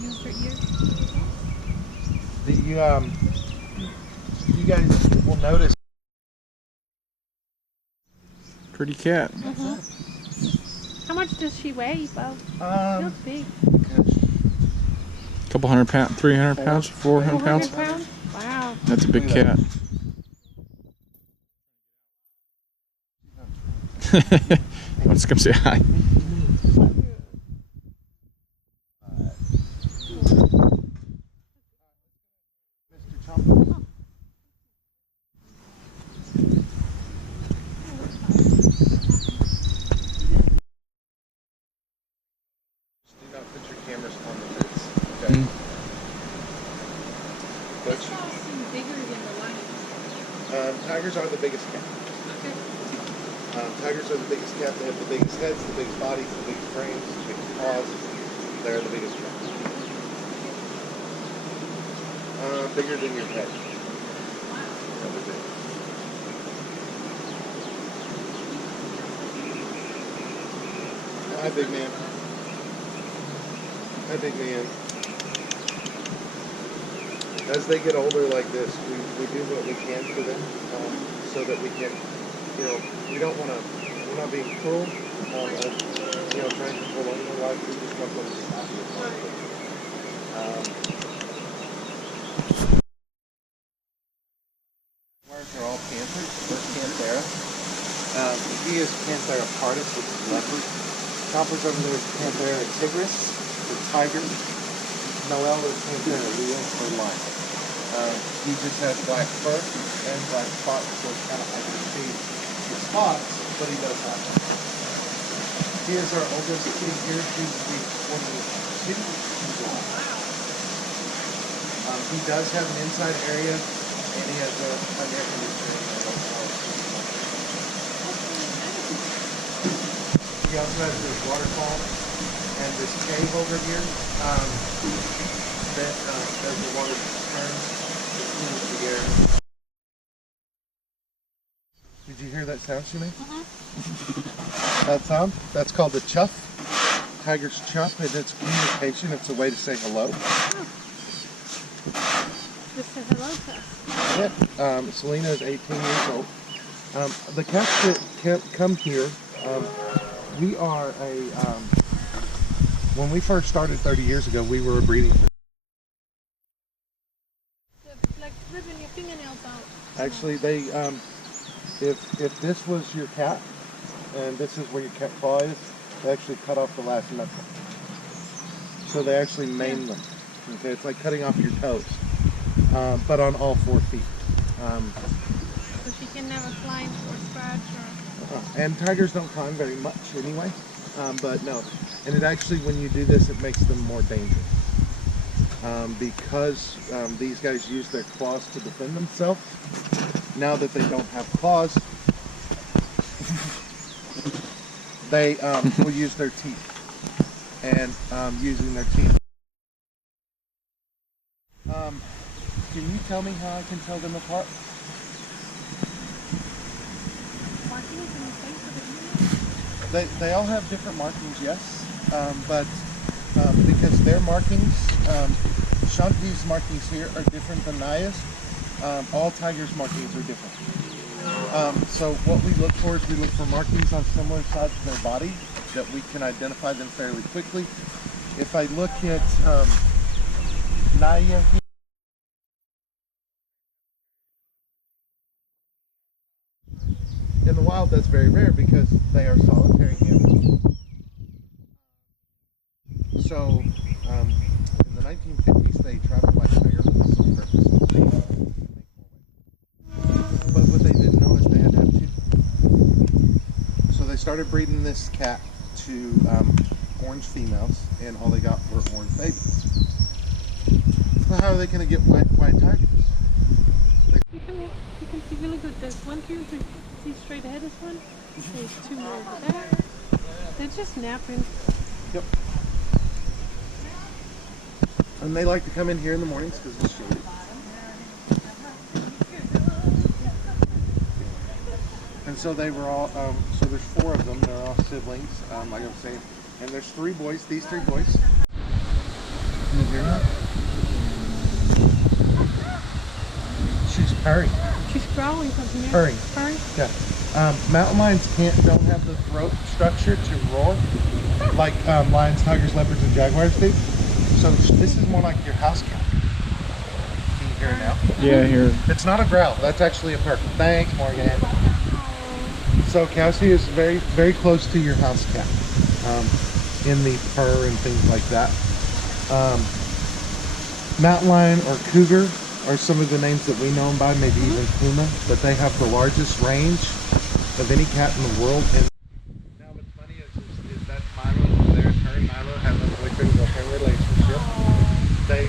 use their ears. You guys will notice. Pretty cat. How much does she weigh, Bo? She looks big. Couple 100 pounds, 300 pounds, 400 pounds. 400 pounds? Wow. That's a big cat. Let's come say hi. Tigers are the biggest cat. Tigers are the biggest cat. They have the biggest heads, the biggest bodies, the biggest frames, the biggest paws. They're the biggest cat. Bigger than your head. Really big. Hi, big man. Hi, big man. As they get older like this, we do what we can for them, so that we can, we don't want to, we're not being cruel, trying to prolong their life. We just want them to be happy as possible. Jaguars are all Panthers. They're Panthera. He is Panthera pardus, which is leopard. Choppers over there is Panthera tigris, the tiger. Noel is Panthera leo, or lion. He just has black fur and black spots, so it's kind of hard to see the spots, but he does have them. He is our oldest kitty here. He's the 22 years old. He does have an inside area, and he has an air conditioning. He also has this waterfall and this cave over here that as the water turns, it cools the air. Did you hear that sound she made? That sound? That's called the chuff. Tiger's chuff, and it's communication. It's a way to say hello. Just say hello to us. Yeah. Selena is 18 years old. The cats that come here, we are when we first started 30 years ago, we were a breeding facility. Like ripping your fingernails out. Actually, they, if this was your cat, and this is where your cat claw is, they actually cut off the last knuckle. So they actually maim them. Okay, it's like cutting off your toes, but on all 4 feet. So she can never climb or scratch or... And tigers don't climb very much anyway, but no. And it actually, when you do this, it makes them more dangerous. Because these guys use their claws to defend themselves. Now that they don't have claws, they will use their teeth. And using their teeth. Can you tell me how I can tell them apart? Markings in the face of the ear? They all have different markings, yes. But because their markings, Shanti's markings here are different than Naya's. All tigers' markings are different. So what we look for is we look for markings on similar sides of their body that we can identify them fairly quickly. If I look at Naya, in the wild that's very rare because they are solitary animals. So in the 1950s they traveled by tiger for this purpose. But what they didn't know is they had to have 2. So they started breeding this cat to orange females, and all they got were orange babies. So how are they going to get white tigers? You can see really good. There's 1, 2, 3. See straight ahead is one. There's 2 more over there. They're just napping. Yep. And they like to come in here in the mornings because it's shady. And so they were all, so there's 4 of them. They're all siblings, like I was saying. And there's 3 boys, these 3 boys. And hear her? She's purring. She's growling something. Yeah. Purring. Purring? Yeah. Mountain lions don't have the throat structure to roar like lions, tigers, leopards, and jaguars do. So this is more like your house cat. Can you hear it now? Yeah, here. It's not a growl. That's actually a purr. Thanks, Morgan. So Cassie is very, very close to your house cat in the purr and things like that. Mountain lion or cougar are some of the names that we know them by, maybe even puma, but they have the largest range of any cat in the world. And now what's funny is that Milo over there, her and Milo have a boyfriend and girlfriend relationship. They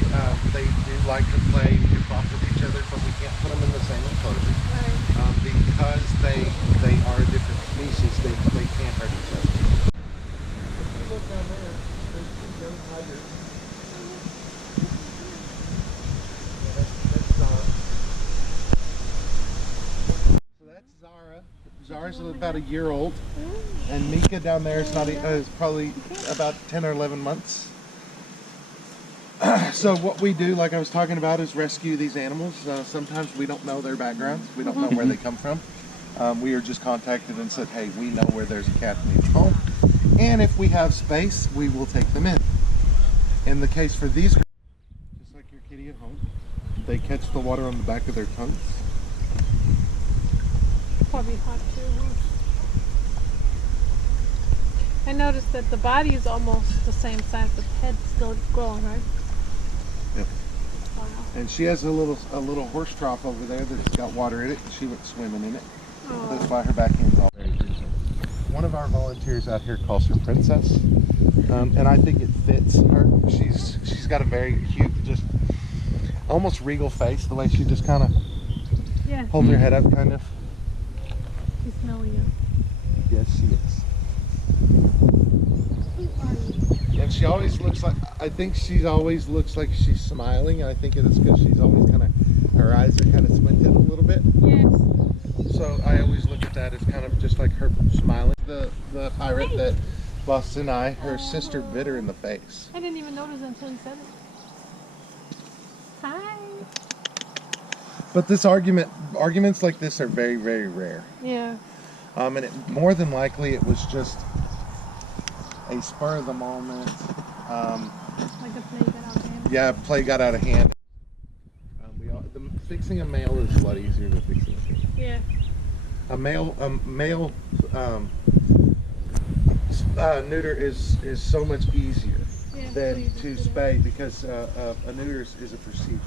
do like to play and goof off with each other, but we can't put them in the same enclosure because they are a different species. They can't hurt each other. If you look down there, there's two young tigers. That's Zara. So that's Zara. Zara's about a year old, and Mika down there is probably about 10 or 11 months. So what we do, like I was talking about, is rescue these animals. Sometimes we don't know their backgrounds. We don't know where they come from. We are just contacted and said, hey, we know where there's a cat that needs home. And if we have space, we will take them in. In the case for these girls, just like your kitty at home, they catch the water on the back of their tongues. Probably hot too. Huh? I noticed that the body is almost the same size, but the head's still growing, right? Yep. Wow. And she has a little horse trough over there that's got water in it, and she went swimming in it. Oh. That's why her backhand's all very pretty. One of our volunteers out here calls her Princess, and I think it fits her. She's got a very cute, just almost regal face. The way she just kind of holds her head up, kind of. She's smelling you. Yes, she is. Who are you? And she always looks like, I think she always looks like she's smiling, and I think it's because she's always kind of, her eyes are kind of squinted a little bit. Yes. So I always look at that as kind of just like her smiling. The pirate that Boston her sister bit her in the face. I didn't even notice until you said it. Hi. But this arguments like this are very, very rare. Yeah. And it, more than likely it was just a spur of the moment. Like the play got out of hand. Yeah, play got out of hand. Fixing a male is a lot easier than fixing a female. Yeah. A male neuter is so much easier than to spay, because a neuter is a procedure.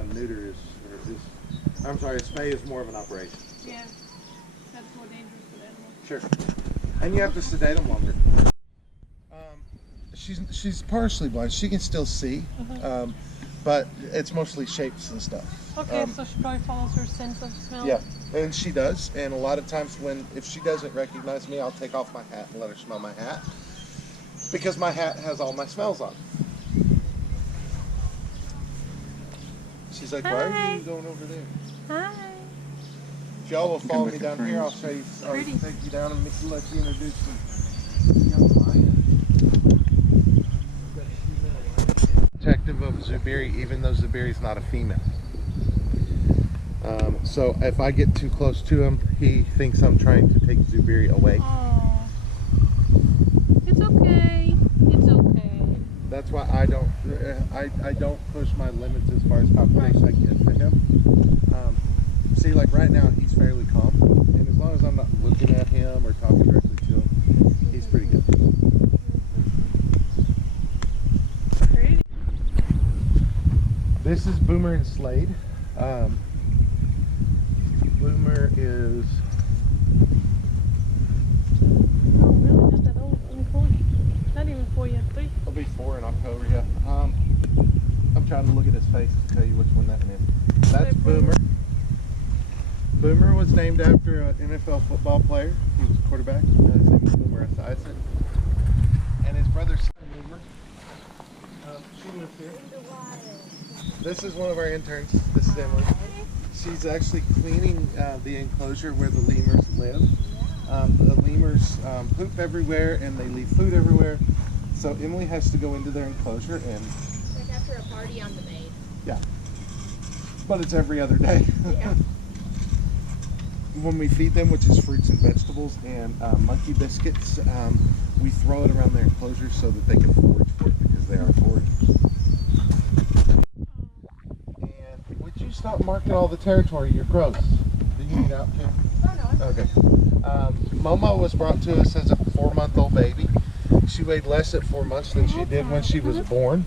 A neuter I'm sorry, a spay is more of an operation. Yeah. That's more dangerous for the animal. Sure. And you have to sedate them longer. She's partially blind. She can still see, but it's mostly shapes and stuff. Okay, so she probably follows her sense of smell. Yeah, and she does. And a lot of times if she doesn't recognize me, I'll take off my hat and let her smell my hat, because my hat has all my smells on it. She's like, why are you going over there? Hi. If y'all will follow me down here, I'll show you. I'll take you down and let you introduce some young lions. Protective of Zubiri, even though Zubiri's not a female. So if I get too close to him, he thinks I'm trying to take Zubiri away. Oh. It's okay. It's okay. That's why I don't push my limits as far as how close I get to him. See, like right now, he's fairly calm, and as long as I'm not looking at him or talking directly to him, he's pretty good. This is Boomer and Slade. Boomer is... Oh, really? Not that old? Only 4? Not even 4 yet. 3? He'll be 4 in October, yeah. I'm trying to look at his face to tell you which one that is. That's Boomer. Boomer was named after an NFL football player. He was a quarterback. His name was Boomer Esiason. And his brother's son, Boomer. She lives here. This is one of our interns. This is Emily. She's actually cleaning the enclosure where the lemurs live. The lemurs poop everywhere and they leave food everywhere. So Emily has to go into their enclosure and already on the maid. Yeah. But it's every other day. Yeah. When we feed them, which is fruits and vegetables and monkey biscuits, we throw it around their enclosures so that they can forage for it because they are foragers. And would you stop marking all the territory? You're gross. Do you need out, kid? Oh no. Okay. Momo was brought to us as a 4-month-old baby. She weighed less at 4 months than she did when she was born.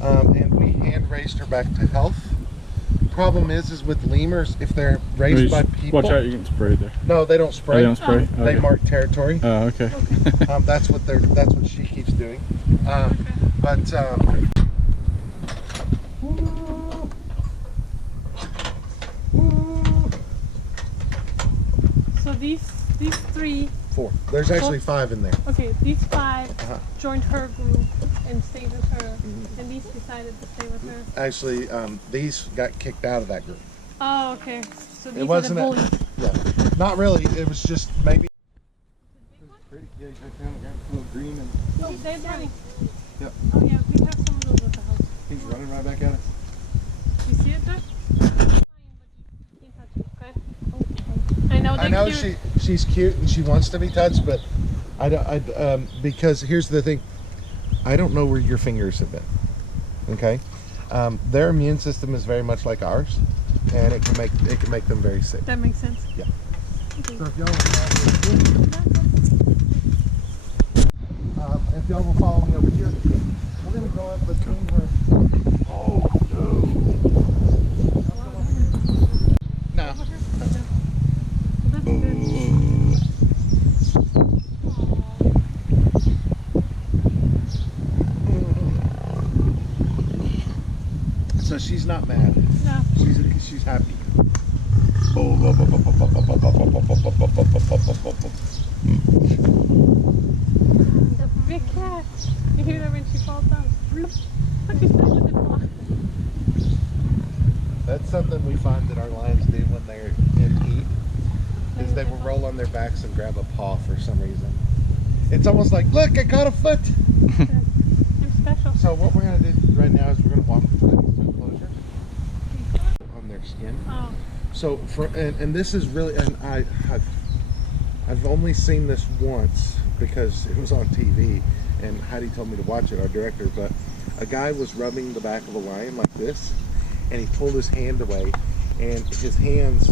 And we hand raised her back to health. Problem is with lemurs, if they're raised by people. Watch out, you can spray there. No, they don't spray. Oh, they don't spray? They Okay. mark territory. Oh, okay. That's what she keeps doing. But So these 3. 4. There's actually 5 in there. Okay, these 5 Uh-huh. joined her group and stayed with her, and these decided to stay with her. Actually, these got kicked out of that group. Oh, okay. So these It wasn't. are the bullies. Yeah, not really. It was just maybe. Pretty. Yeah, you guys found a little green and Oh, they're running. Yep. Oh yeah, we have some of those at the house. he's running right back at us. You see it there? I know. I know she's cute and she wants to be touched, but I don't. Because here's the thing, I don't know where your fingers have been. Okay, their immune system is very much like ours, and it can make them very sick. That makes sense. Yeah. Okay. So if y'all will follow me over here, we're gonna go up between her. Oh no! No. That's good. So she's not mad. No. She's happy. The big cat. You hear that when she falls down? Bloop. Look, she's trying to block. That's something we find that our lions do when they're in heat, is they will roll on their backs and grab a paw for some reason. It's almost like, look, I caught a foot. I'm special. So what we're gonna do right now is we're gonna walk these two enclosures on their skin. Oh. So and this is really, and I've only seen this once because it was on TV and Heidi told me to watch it, our director, but a guy was rubbing the back of a lion like this and he pulled his hand away and his hands